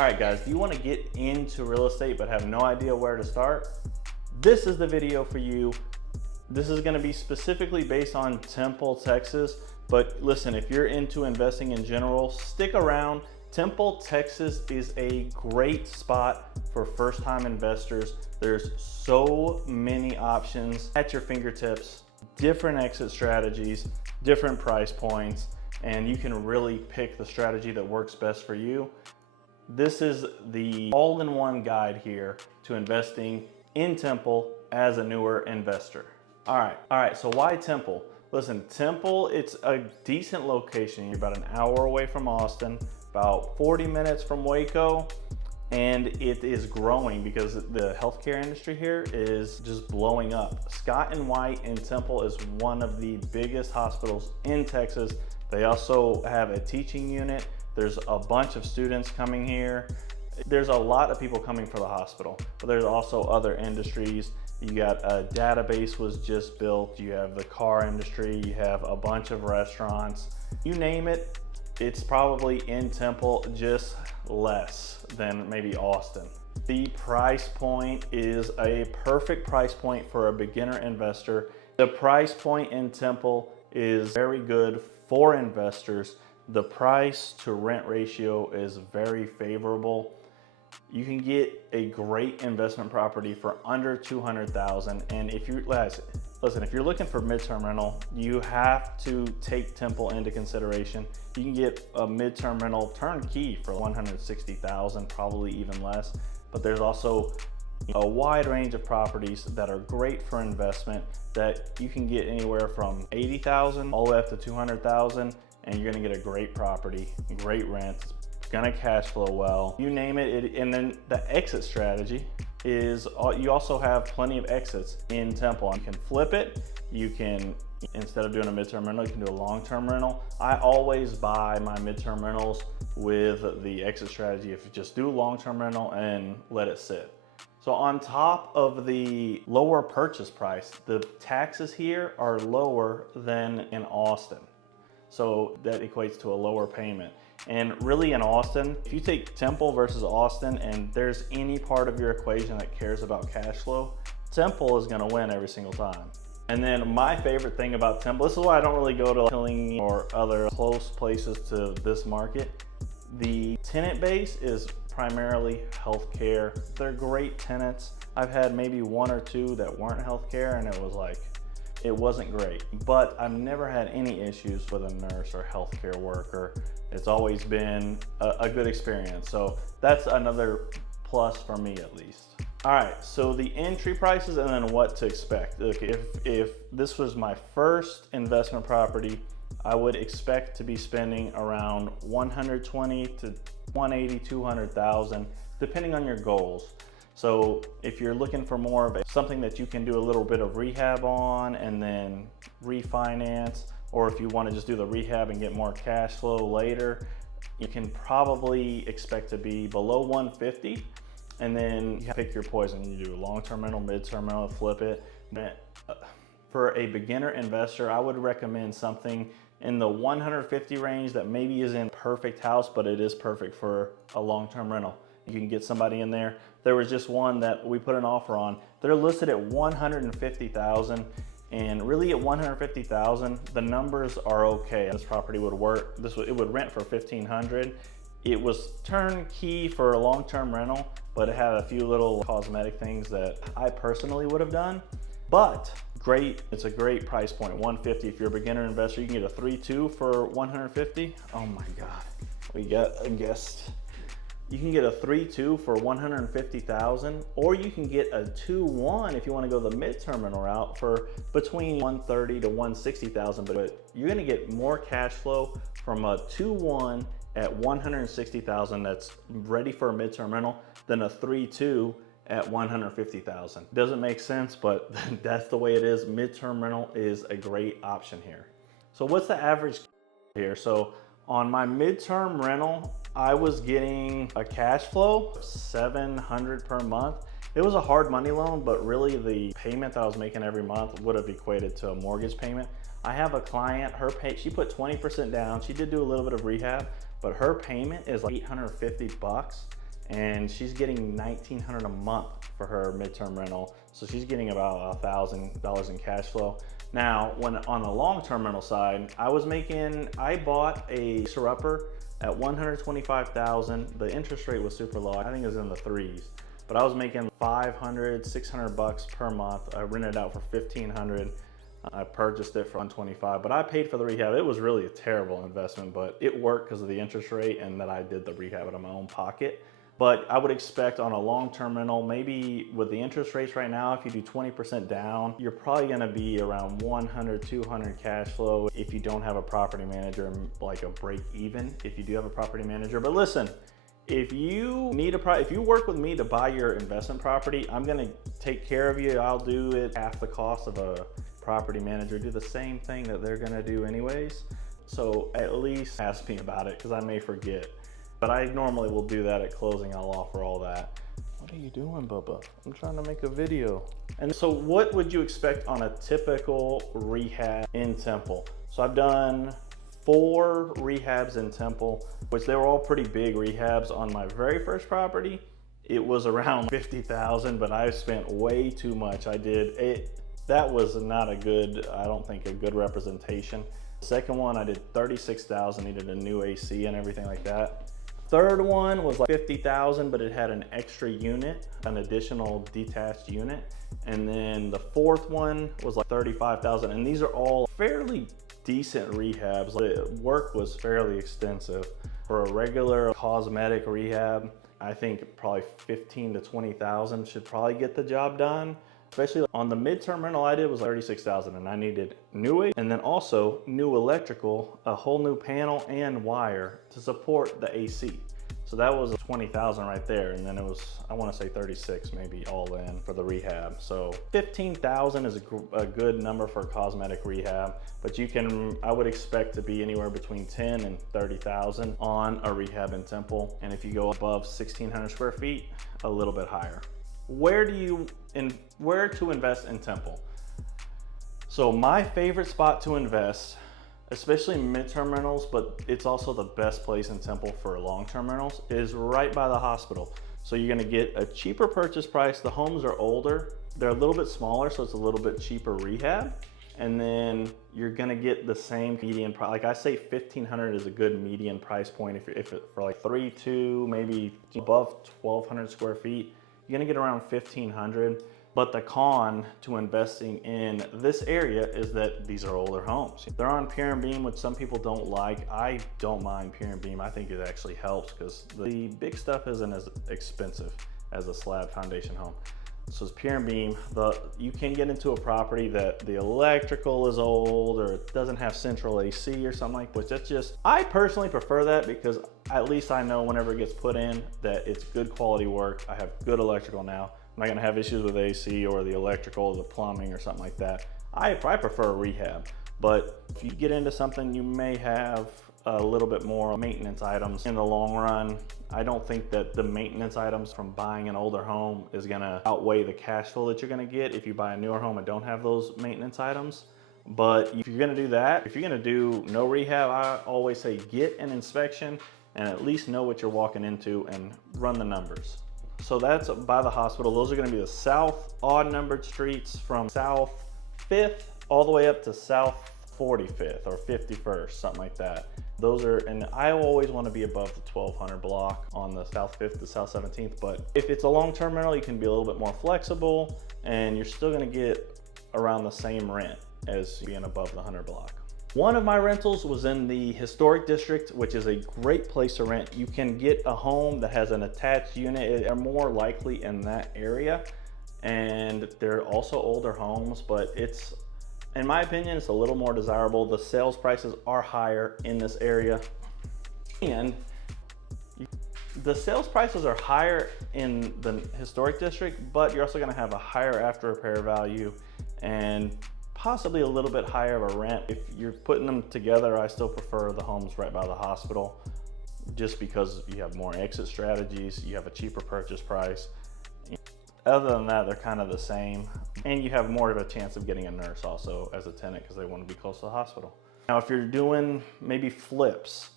All right, guys, do you want to get into real estate but have no idea where to start? This is the video for you. This is going to be specifically based on Temple, Texas. But listen, if you're into investing in general, stick around. Temple, Texas is a great spot for first-time investors. There's so many options at your fingertips, different exit strategies, different price points, and you can really pick the strategy that works best for you. This is the all-in-one guide here to investing in Temple as a newer investor. All right, so why Temple? Listen, Temple, it's a decent location. You're about an hour away from Austin, about 40 minutes from Waco, and it is growing because the healthcare industry here is just blowing up. Scott & White in Temple is one of the biggest hospitals in Texas. They also have a teaching unit. There's a bunch of students coming here. There's a lot of people coming for the hospital, but there's also other industries. You got a database was just built. You have the car industry. You have a bunch of restaurants. You name it, it's probably in Temple, just less than maybe Austin. The price point is a perfect price point for a beginner investor. The price point in Temple is very good for investors. The price to rent ratio is very favorable. You can get a great investment property for under $200,000. And if you listen, if you're looking for midterm rental, you have to take Temple into consideration. You can get a midterm rental turnkey for $160,000, probably even less. But there's also a wide range of properties that are great for investment that you can get anywhere from $80,000 all the way up to $200,000. And you're gonna get a great property, great rent, it's gonna cash flow well, you name it. And then the exit strategy is you also have plenty of exits in Temple. You can flip it, you can, instead of doing a midterm rental, you can do a long-term rental. I always buy my midterm rentals with the exit strategy if you just do long-term rental and let it sit. So on top of the lower purchase price, the taxes here are lower than in Austin. So that equates to a lower payment. And really in Austin, if you take Temple versus Austin and there's any part of your equation that cares about cash flow, Temple is gonna win every single time. And then my favorite thing about Temple, this is why I don't really go to Killing or other close places to this market. The tenant base is primarily healthcare. They're great tenants. I've had maybe one or two that weren't healthcare and it wasn't great, but I've never had any issues with a nurse or healthcare worker. It's always been a good experience. So that's another plus for me at least. All right, so the entry prices and then what to expect. Look, if this was my first investment property, I would expect to be spending around $120,000 to $180,000, $200,000, depending on your goals. So if you're looking for more of something that you can do a little bit of rehab on and then refinance, or if you want to just do the rehab and get more cash flow later, you can probably expect to be below 150. And then you pick your poison. You do a long-term rental, mid-term rental, flip it. For a beginner investor, I would recommend something in the 150 range that maybe isn't a perfect house, but it is perfect for a long-term rental. You can get somebody in there. There was just one that we put an offer on. They're listed at $150,000, and really at $150,000, the numbers are okay. This property would work. It would rent for $1,500. It was turnkey for a long-term rental, but it had a few little cosmetic things that I personally would have done. But great, it's a great price point. $150. If you're a beginner investor, you can get a 3-2 for $150. Oh my God, we got a guest. You can get a 3-2 for $150,000, or you can get a 2-1 if you want to go the midterm rental route for between $130,000 to $160,000. But you're going to get more cash flow from a 2-1 at $160,000 that's ready for a midterm rental than a 3-2 at $150,000. Doesn't make sense, but that's the way it is. Midterm rental is a great option here. So what's the average here? So on my midterm rental, I was getting a cash flow of $700 per month. It was a hard money loan, but really the payment that I was making every month would have equated to a mortgage payment. I have a client, she put 20% down. She did do a little bit of rehab, but her payment is like $850. and she's getting $1,900 a month for her midterm rental. So she's getting about $1,000 in cash flow. Now, when on the long-term rental side, I bought a fixer-upper at $125,000. The interest rate was super low. I think it was in the threes, but I was making $500, $600 per month. I rented it out for $1,500. I purchased it for $125, but I paid for the rehab. It was really a terrible investment, but it worked because of the interest rate and that I did the rehab out of my own pocket. But I would expect on a long-term rental, maybe with the interest rates right now, if you do 20% down, you're probably gonna be around 100, 200 cash flow if you don't have a property manager, like a break even if you do have a property manager. But listen, if you work with me to buy your investment property, I'm gonna take care of you. I'll do it half the cost of a property manager, do the same thing that they're gonna do anyways. So at least ask me about it because I may forget. But I normally will do that at closing. I'll offer all that. What are you doing, Bubba? I'm trying to make a video. And so what would you expect on a typical rehab in Temple? So I've done 4 rehabs in Temple, which they were all pretty big rehabs. On my very first property, it was around $50,000, but I spent way too much. That was not a good, I don't think a good representation. Second one, I did $36,000, needed a new AC and everything like that. Third one was like $50,000, but it had an extra unit, an additional detached unit. And then the fourth one was like $35,000. And these are all fairly decent rehabs. The work was fairly extensive. For a regular cosmetic rehab, I think probably 15 to 20,000 should probably get the job done. Especially on the midterm rental I did was $36,000, and I needed new and then also new electrical, a whole new panel and wire to support the AC. So that was 20,000 right there, and then it was, I want to say 36 maybe all in for the rehab. So 15,000 is a good number for a cosmetic rehab, but I would expect to be anywhere between 10 and 30,000 on a rehab in Temple. And if you go above 1,600 square feet, a little bit higher. Where to invest in Temple? So my favorite spot to invest, especially midterm rentals, but it's also the best place in Temple for long-term rentals, is right by the hospital. So you're gonna get a cheaper purchase price. The homes are older. They're a little bit smaller, so it's a little bit cheaper rehab. And then you're gonna get the same median price. Like I say, 1,500 is a good median price point if for like 3.2, maybe above 1,200 square feet. You're gonna get around 1,500, but the con to investing in this area is that these are older homes. They're on pier and beam, which some people don't like. I don't mind pier and beam. I think it actually helps because the big stuff isn't as expensive as a slab foundation home. So it's pier and beam. You can get into a property that the electrical is old or it doesn't have central AC or something like that, which that's just, I personally prefer that because at least I know whenever it gets put in that it's good quality work. I have good electrical now. I'm not gonna have issues with AC or the electrical or the plumbing or something like that. I prefer a rehab, but if you get into something, you may have a little bit more maintenance items in the long run. I don't think that the maintenance items from buying an older home is gonna outweigh the cash flow that you're gonna get if you buy a newer home and don't have those maintenance items. But if you're gonna do that, if you're gonna do no rehab, I always say get an inspection and at least know what you're walking into and run the numbers. So that's by the hospital. Those are gonna be the south odd numbered streets from South 5th all the way up to South 45th or 51st, something like that. Those are, and I always want to be above the 1,200 block on the South 5th to South 17th, but if it's a long-term rental, you can be a little bit more flexible and you're still going to get around the same rent as being above the 100 block. One of my rentals was in the historic district, which is a great place to rent. You can get a home that has an attached unit. They're more likely in that area, and they're also older homes, but it's, in my opinion, it's a little more desirable. The sales prices are higher in this area, and the sales prices are higher in the historic district, but you're also going to have a higher after repair value and possibly a little bit higher of a rent. If you're putting them together, I still prefer the homes right by the hospital just because you have more exit strategies, you have a cheaper purchase price. Other than that, they're kind of the same. And you have more of a chance of getting a nurse also as a tenant because they want to be close to the hospital. Now, if you're doing maybe flips,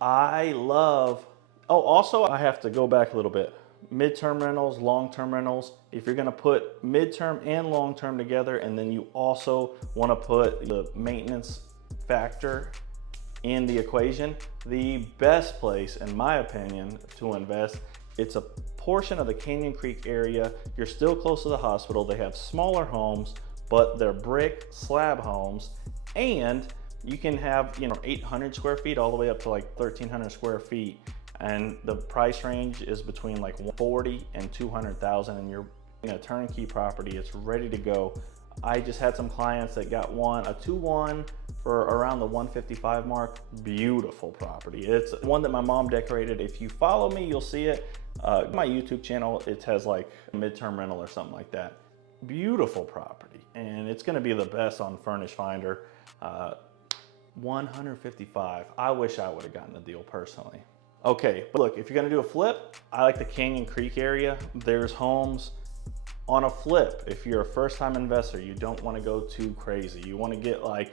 I love Oh, also, I have to go back a little bit. Midterm rentals, long-term rentals. If you're gonna put midterm and long-term together, and then you also wanna put the maintenance factor in the equation, the best place, in my opinion, to invest, it's a portion of the Canyon Creek area. You're still close to the hospital. They have smaller homes, but they're brick slab homes, and you can have 800 square feet all the way up to like 1,300 square feet, and the price range is between like 40 and 200,000, and you're in a turnkey property. It's ready to go. I just had some clients that got a 2-1 for around the 155 mark. Beautiful property. It's one that my mom decorated. If you follow me, you'll see it. My YouTube channel, it has like midterm rental or something like that. Beautiful property, and it's gonna be the best on Furnish Finder. 155. I wish I would have gotten the deal personally. Okay, but look, if you're gonna do a flip, I like the Canyon Creek area. There's homes on a flip. If you're a first-time investor, you don't want to go too crazy. You want to get like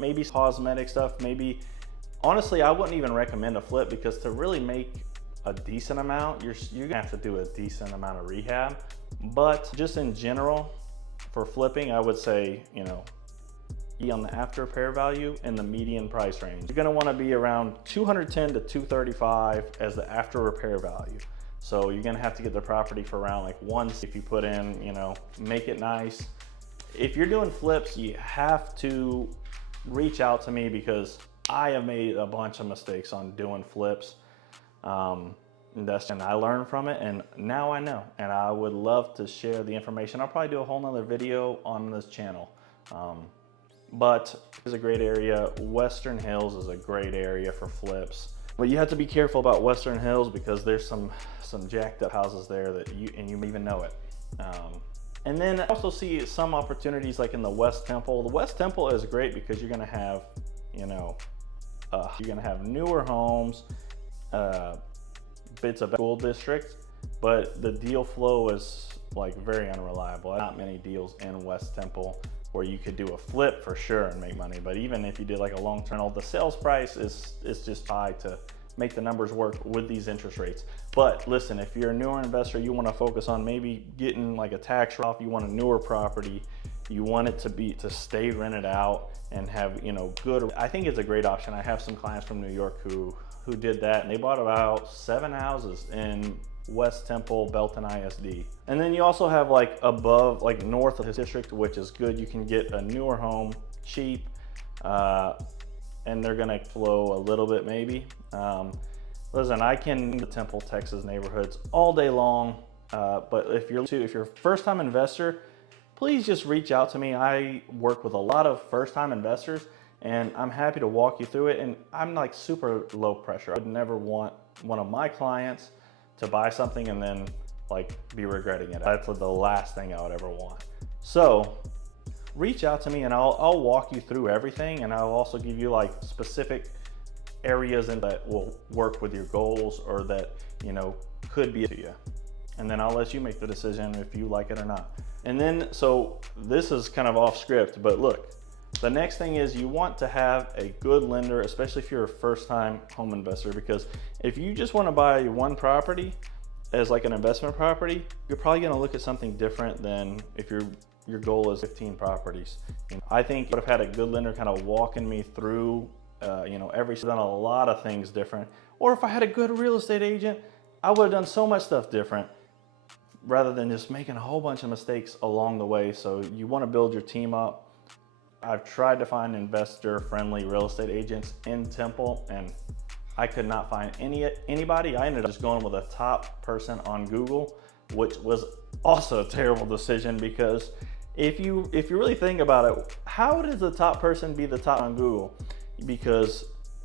maybe cosmetic stuff. Maybe, honestly, I wouldn't even recommend a flip, because to really make a decent amount, you're gonna have to do a decent amount of rehab. But just in general, for flipping, I would say, on the after repair value in the median price range. You're gonna wanna be around 210 to 235 as the after repair value. So you're gonna have to get the property for around like if you put in, make it nice. If you're doing flips, you have to reach out to me, because I have made a bunch of mistakes on doing flips. And I learned from it, and now I know, and I would love to share the information. I'll probably do a whole nother video on this channel. But it's a great area. Western Hills is a great area for flips. But you have to be careful about Western Hills, because there's some jacked up houses there that you may even know it. And then I also see some opportunities like in the West Temple. The West Temple is great because you're gonna have, newer homes, bits of school district, but the deal flow is like very unreliable. Not many deals in West Temple where you could do a flip for sure and make money. But even if you did like a long-term, the sales price is just high to make the numbers work with these interest rates. But listen, if you're a newer investor, you want to focus on maybe getting like a tax write-off, you want a newer property, you want it to stay rented out and have, good. I think it's a great option. I have some clients from New York who did that, and they bought about 7 houses in West Temple, Belton ISD. And then you also have like above, like north of his district, which is good. You can get a newer home cheap, and they're gonna flow a little bit maybe. Listen, I can the Temple, Texas neighborhoods all day long, but if you're a first-time investor, please just reach out to me. I work with a lot of first-time investors, and I'm happy to walk you through it. And I'm like super low pressure. I would never want one of my clients to buy something and then like be regretting it. That's the last thing I would ever want. So reach out to me, and I'll walk you through everything, and I'll also give you like specific areas that will work with your goals, or that could be to you. And then I'll let you make the decision if you like it or not. And then, so this is kind of off script, but look, the next thing is you want to have a good lender, especially if you're a first-time home investor, because if you just want to buy one property as like an investment property, you're probably going to look at something different than if your goal is 15 properties. I think I would have had a good lender kind of walking me through, done a lot of things different. Or if I had a good real estate agent, I would have done so much stuff different, rather than just making a whole bunch of mistakes along the way. So you want to build your team up. I've tried to find investor-friendly real estate agents in Temple, and I could not find anybody. I ended up just going with a top person on Google, which was also a terrible decision, because if you really think about it, how does the top person be the top on Google? Because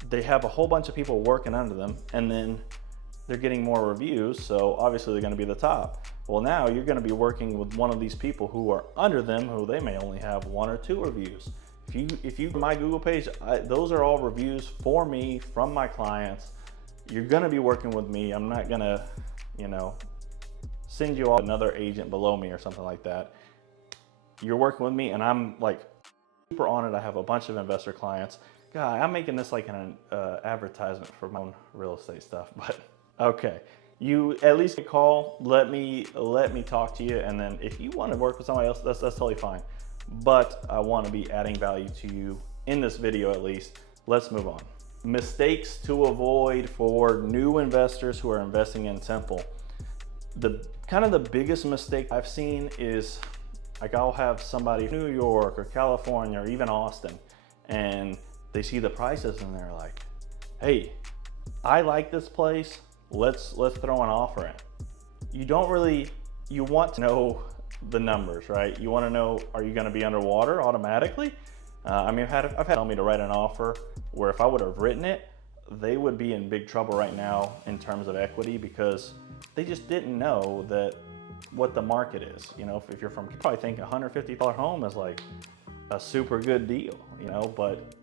they have a whole bunch of people working under them, and then they're getting more reviews, so obviously they're going to be the top. Well, now you're going to be working with one of these people who are under them, who they may only have 1 or 2 reviews. If you my Google page, those are all reviews for me from my clients. You're going to be working with me. I'm not going to, send you off another agent below me or something like that. You're working with me, and I'm like super on it. I have a bunch of investor clients. God, I'm making this like an advertisement for my own real estate stuff, but Okay. You at least call, let me talk to you, and then if you want to work with somebody else, that's totally fine. But I want to be adding value to you in this video at least. Let's move on. Mistakes to avoid for new investors who are investing in Temple. The kind of the biggest mistake I've seen is, like, I'll have somebody in New York or California or even Austin, and they see the prices and they're like, hey, I like this place, let's throw an offer in. You want to know the numbers, right? You want to know, are you going to be underwater automatically? I mean, I've had tell me to write an offer where if I would have written it, they would be in big trouble right now in terms of equity, because they just didn't know that what the market is. You know, if you're from, you probably think $150 home is like a super good deal, you know, but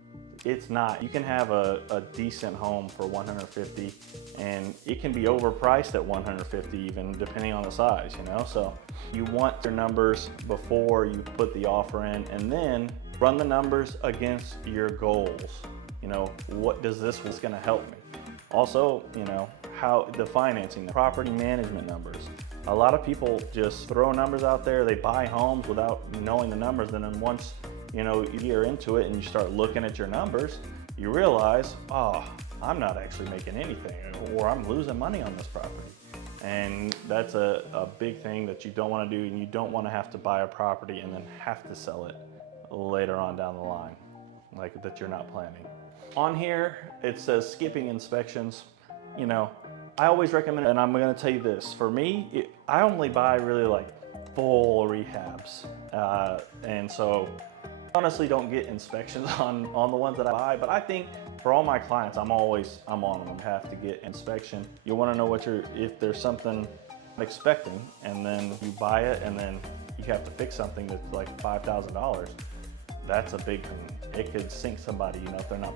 it's not. You can have a decent home for 150, and it can be overpriced at 150 even, depending on the size, you know? So you want your numbers before you put the offer in, and then run the numbers against your goals. You know, what does this, what's gonna help me? Also, you know, how the financing, the property management numbers. A lot of people just throw numbers out there. They buy homes without knowing the numbers, and then once, you know, you're into it and you start looking at your numbers, you realize, oh, I'm not actually making anything, or I'm losing money on this property. And that's a big thing that you don't want to do, and you don't want to have to buy a property and then have to sell it later on down the line, like that you're not planning. On here, it says skipping inspections. You know, I always recommend, and I'm going to tell you this, for me, I only buy really like full rehabs. And so I honestly don't get inspections on the ones that I buy, but I think for all my clients, I'm on them. Have to get inspection. You want to know if there's something I'm expecting, and then you buy it, and then you have to fix something that's like $5,000. That's a big thing. It could sink somebody, you know, if they're not.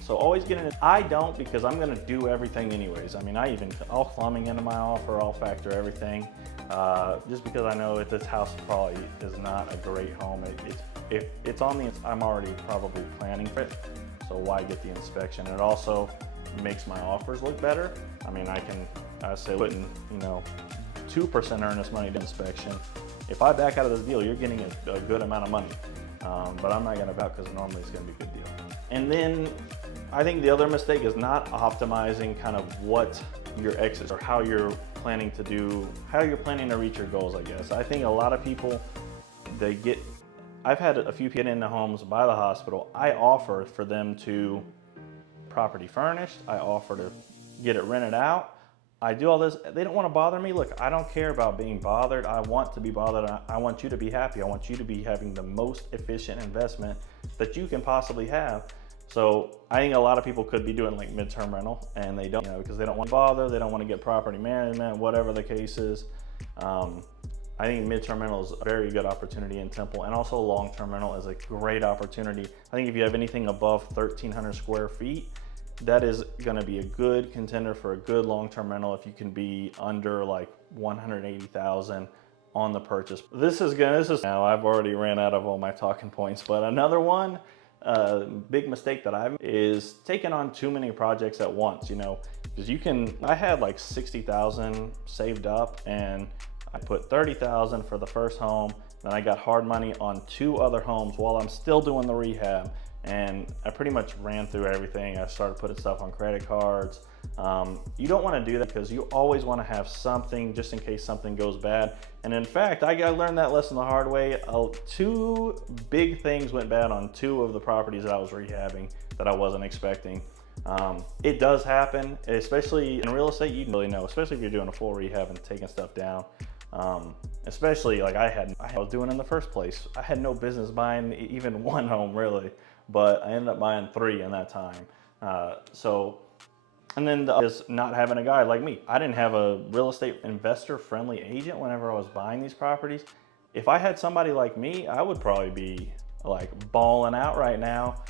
So always get in. I don't, because I'm going to do everything anyways. I mean, I'll plumbing into my offer, I'll factor everything, just because I know if this house probably is not a great home. If it's on the, I'm already probably planning for it, so why get the inspection? It also makes my offers look better. I mean, I say putting, you know, 2% earnest money to inspection. If I back out of this deal, you're getting a good amount of money. But I'm not going to back, because normally it's going to be a good deal. And then I think the other mistake is not optimizing kind of what your exits, or how you're planning to reach your goals, I guess. I think a lot of people, I've had a few people get into homes by the hospital. I offer for them to property furnished. I offer to get it rented out. I do all this. They don't want to bother me. Look, I don't care about being bothered. I want to be bothered. I want you to be happy. I want you to be having the most efficient investment that you can possibly have. So I think a lot of people could be doing like midterm rental, and they don't, you know, because they don't want to bother. They don't want to get property management, whatever the case is. I think midterm rental is a very good opportunity in Temple, and also long-term rental is a great opportunity. I think if you have anything above 1,300 square feet, that is going to be a good contender for a good long-term rental if you can be under like 180,000 on the purchase. This is now, I've already ran out of all my talking points, but another one, big mistake that I've is taking on too many projects at once, you know, because I had like 60,000 saved up, and I put 30,000 for the first home, then I got hard money on 2 other homes while I'm still doing the rehab. And I pretty much ran through everything. I started putting stuff on credit cards. You don't want to do that, because you always want to have something just in case something goes bad. And in fact, I learned that lesson the hard way. 2 big things went bad on 2 of the properties that I was rehabbing that I wasn't expecting. It does happen, especially in real estate. You can really know, especially if you're doing a full rehab and taking stuff down. Especially like I was doing in the first place. I had no business buying even 1 home really, but I ended up buying 3 in that time. And then is not having a guy like me. I didn't have a real estate investor friendly agent whenever I was buying these properties. If I had somebody like me, I would probably be like balling out right now.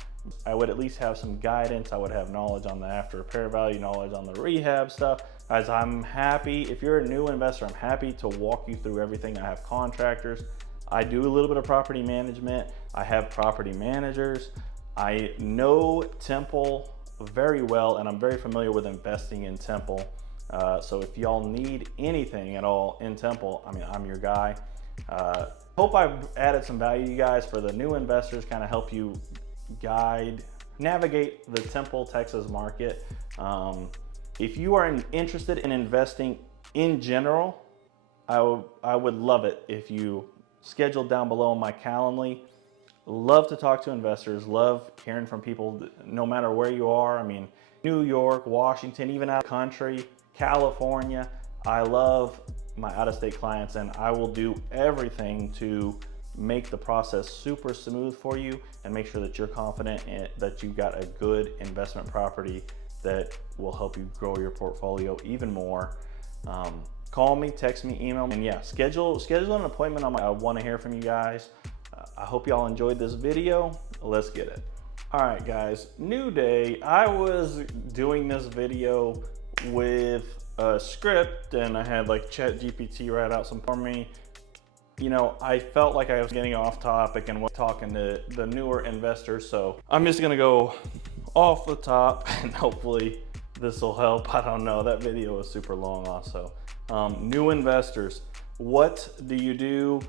I would at least have some guidance. I would have knowledge on the after repair value, knowledge on the rehab stuff. As I'm happy, if you're a new investor, I'm happy to walk you through everything. I have contractors. I do a little bit of property management. I have property managers. I know Temple very well, and I'm very familiar with investing in Temple. So if y'all need anything at all in Temple, I mean, I'm your guy. Hope I've added some value to you guys for the new investors, kind of help you navigate the Temple, Texas market. If you are interested in investing in general, I would love it if you scheduled down below on my Calendly. Love to talk to investors, love hearing from people no matter where you are. I mean, New York, Washington, even out of the country, California. I love my out-of-state clients, and I will do everything to make the process super smooth for you and make sure that you're confident that you got a good investment property that will help you grow your portfolio even more. Call me, text me, email me, and yeah, schedule an appointment. I want to hear from you guys. I hope y'all enjoyed this video. Let's get it. All right, guys, new day. I was doing this video with a script, and I had like ChatGPT write out some for me. You know, I felt like I was getting off topic and was talking to the newer investors, so I'm just gonna go off the top and hopefully this will help. I don't know, that video was super long also. New investors, what do you do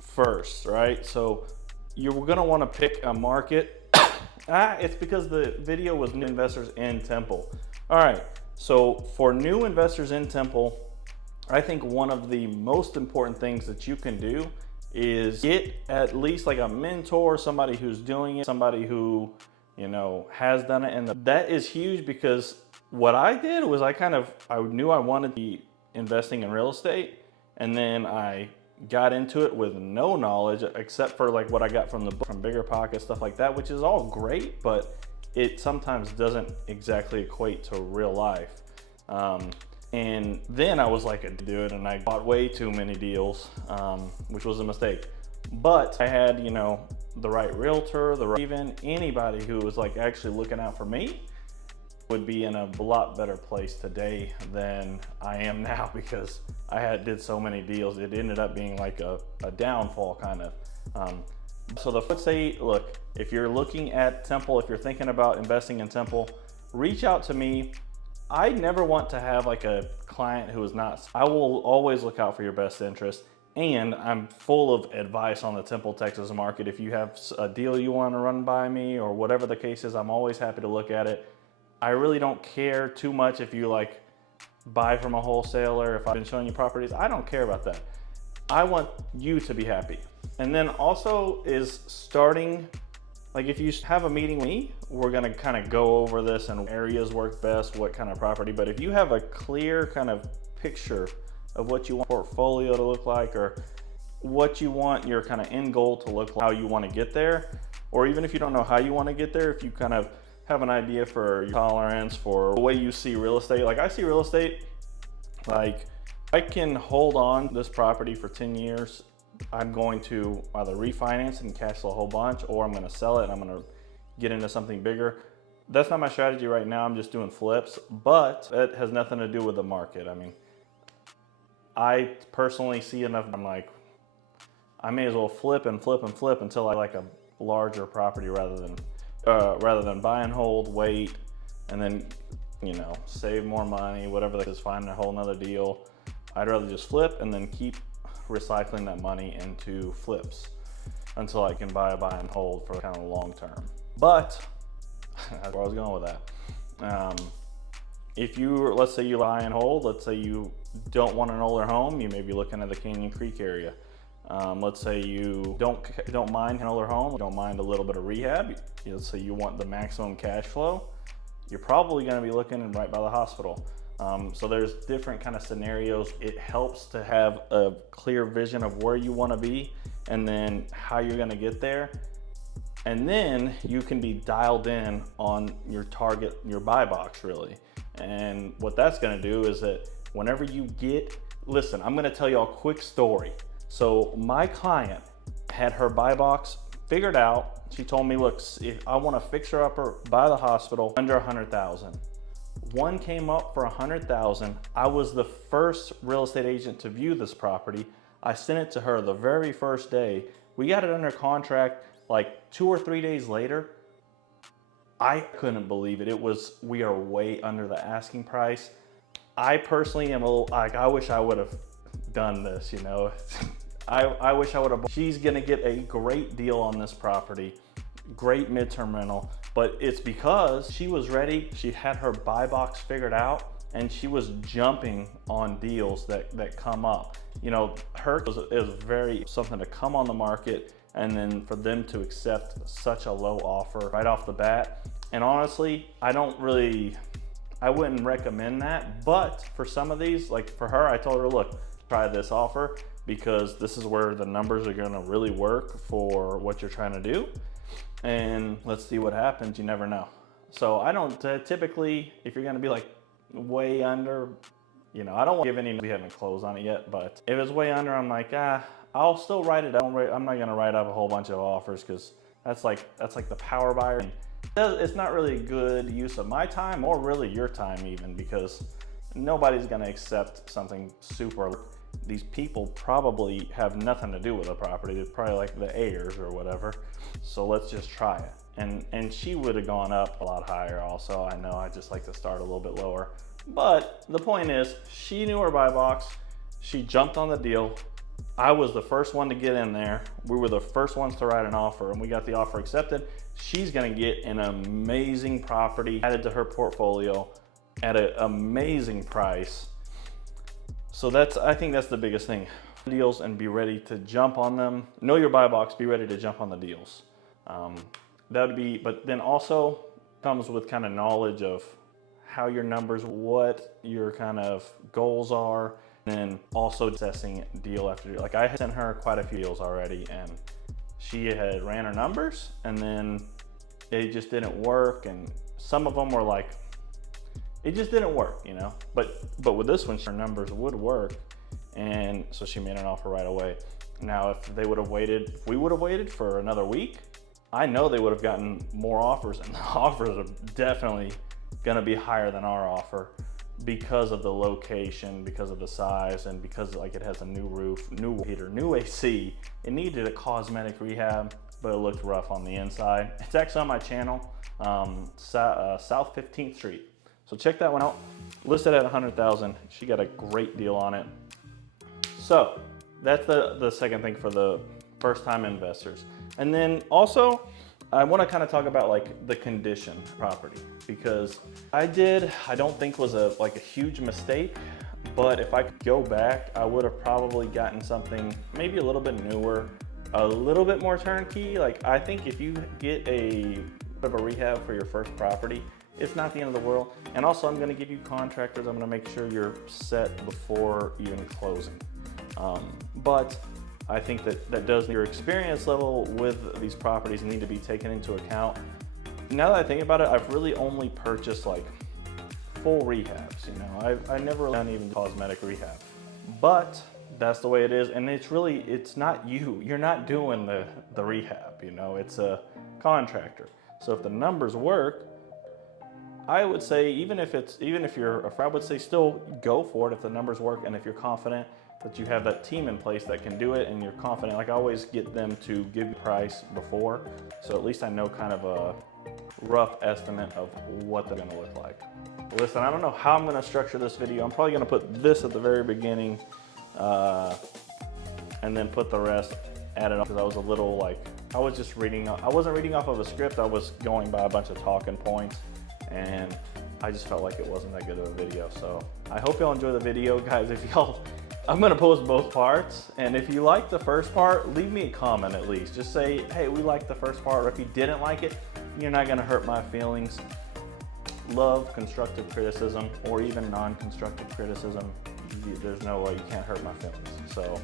first, right? So you're gonna wanna pick a market. It's because the video was new investors in Temple. All right, so for new investors in Temple, I think one of the most important things that you can do is get at least like a mentor, somebody who's doing it, somebody who, you know, has done it. And that is huge, because what I did was I knew I wanted to be investing in real estate, and then I got into it with no knowledge except for like what I got from the book, from Bigger Pockets, stuff like that, which is all great, but it sometimes doesn't exactly equate to real life. And then I was like, I do it, and I bought way too many deals, which was a mistake. But I had, you know, the right realtor, even anybody who was like actually looking out for me would be in a lot better place today than I am now, because I did so many deals. It ended up being like a downfall kind of. So let's say, look, if you're looking at Temple, if you're thinking about investing in Temple, reach out to me. I never want to have like a client who is not, I will always look out for your best interest. And I'm full of advice on the Temple, Texas market. If you have a deal you want to run by me or whatever the case is, I'm always happy to look at it. I really don't care too much if you like buy from a wholesaler, if I've been showing you properties. I don't care about that. I want you to be happy. And then also is starting, like if you have a meeting with me, we're gonna kind of go over this and areas work best, what kind of property. But if you have a clear kind of picture of what you want your portfolio to look like, or what you want your kind of end goal to look like, how you want to get there, or even if you don't know how you want to get there, if you kind of have an idea for your tolerance, for the way you see real estate. Like I see real estate, like I can hold on this property for 10 years. I'm going to either refinance and cash flow a whole bunch, or I'm going to sell it and I'm going to get into something bigger. That's not my strategy right now. I'm just doing flips, but it has nothing to do with the market. I mean, I personally see enough. I'm like, I may as well flip and flip and flip until I like a larger property rather than buy and hold, wait, and then, you know, save more money, whatever that is, find a whole nother deal. I'd rather just flip and then keep recycling that money into flips until I can buy and hold for kind of long term. But that's where I was going with that. If you, let's say you buy and hold, let's say you don't want an older home, you may be looking at the Canyon Creek area. Let's say you don't mind an older home, you don't mind a little bit of rehab, so you want the maximum cash flow, you're probably going to be looking right by the hospital. So there's different kind of scenarios. It helps to have a clear vision of where you want to be and then how you're going to get there. And then you can be dialed in on your target, your buy box really. And what that's going to do is that whenever you listen, I'm going to tell you a quick story. So my client had her buy box figured out. She told me, look, if I want to fix her up or by the hospital under 100,000. One came up for 100,000. I was the first real estate agent to view this property. I sent it to her the very first day. We got it under contract like 2 or 3 days later. I couldn't believe it. We are way under the asking price. I personally am a little, like, I wish I would have done this, you know. I wish I would have. She's gonna get a great deal on this property, great midterm rental, but it's because she was ready. She had her buy box figured out, and she was jumping on deals that come up. You know, her is very something to come on the market, and then for them to accept such a low offer right off the bat. And honestly, I wouldn't recommend that. But for some of these, like for her, I told her, look, try this offer, because this is where the numbers are gonna really work for what you're trying to do. And let's see what happens, you never know. So I don't typically, if you're gonna be like way under, you know, I don't want to give any, we haven't closed on it yet, but if it's way under, I'm like, I'll still write it up. I'm not gonna write up a whole bunch of offers, because that's like the power buyer. It's not really a good use of my time, or really your time even, because nobody's gonna accept something super. These people probably have nothing to do with the property. They're probably like the heirs or whatever. So let's just try it. And she would have gone up a lot higher also. I know, I just like to start a little bit lower. But the point is, she knew her buy box. She jumped on the deal. I was the first one to get in there. We were the first ones to write an offer, and we got the offer accepted. She's gonna get an amazing property added to her portfolio at an amazing price. So I think that's the biggest thing. Deals, and be ready to jump on them. Know your buy box, be ready to jump on the deals. That would be, but then also comes with kind of knowledge of how your numbers, what your kind of goals are, and then also assessing deal after deal. Like I had sent her quite a few deals already, and she had ran her numbers, and then it just didn't work. And some of them were like, it just didn't work, you know. But with this one, her numbers would work, and so she made an offer right away. Now, if we would have waited for another week, I know they would have gotten more offers, and the offers are definitely gonna be higher than our offer, because of the location, because of the size, and because like it has a new roof, new heater, new AC. It needed a cosmetic rehab, but it looked rough on the inside. It's actually on my channel, South 15th Street. So check that one out. Listed at 100,000. She got a great deal on it. So that's the second thing for the first time investors. And then also, I want to kind of talk about like the condition property, because I don't think was a huge mistake, but if I could go back, I would have probably gotten something maybe a little bit newer, a little bit more turnkey. Like I think if you get a bit of a rehab for your first property, it's not the end of the world. And also I'm going to give you contractors. I'm going to make sure you're set before even closing. But I think that does, your experience level with these properties need to be taken into account. Now that I think about it, I've really only purchased like full rehabs, you know. I never done even cosmetic rehab, but that's the way it is. And it's not you. You're not doing the rehab, you know, it's a contractor. So if the numbers work, I would say, even if you're, I would say still go for it if the numbers work, and if you're confident that you have that team in place that can do it, and you're confident. Like I always get them to give you price before, so at least I know kind of a rough estimate of what they're gonna look like. Listen, I don't know how I'm gonna structure this video. I'm probably gonna put this at the very beginning, and then put the rest added up, because I was a little like, I wasn't reading off of a script. I was going by a bunch of talking points, and I just felt like it wasn't that good of a video. So I hope y'all enjoy the video, guys. I'm gonna post both parts, and if you like the first part, leave me a comment at least. Just say, hey, we liked the first part, or if you didn't like it, you're not gonna hurt my feelings. Love constructive criticism, or even non-constructive criticism. There's no way, you can't hurt my feelings. So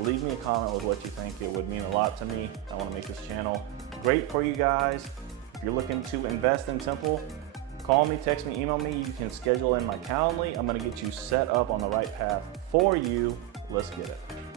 leave me a comment with what you think. It would mean a lot to me. I wanna make this channel great for you guys. If you're looking to invest in Temple, call me, text me, email me. You can schedule in my Calendly. I'm gonna get you set up on the right path for you. Let's get it.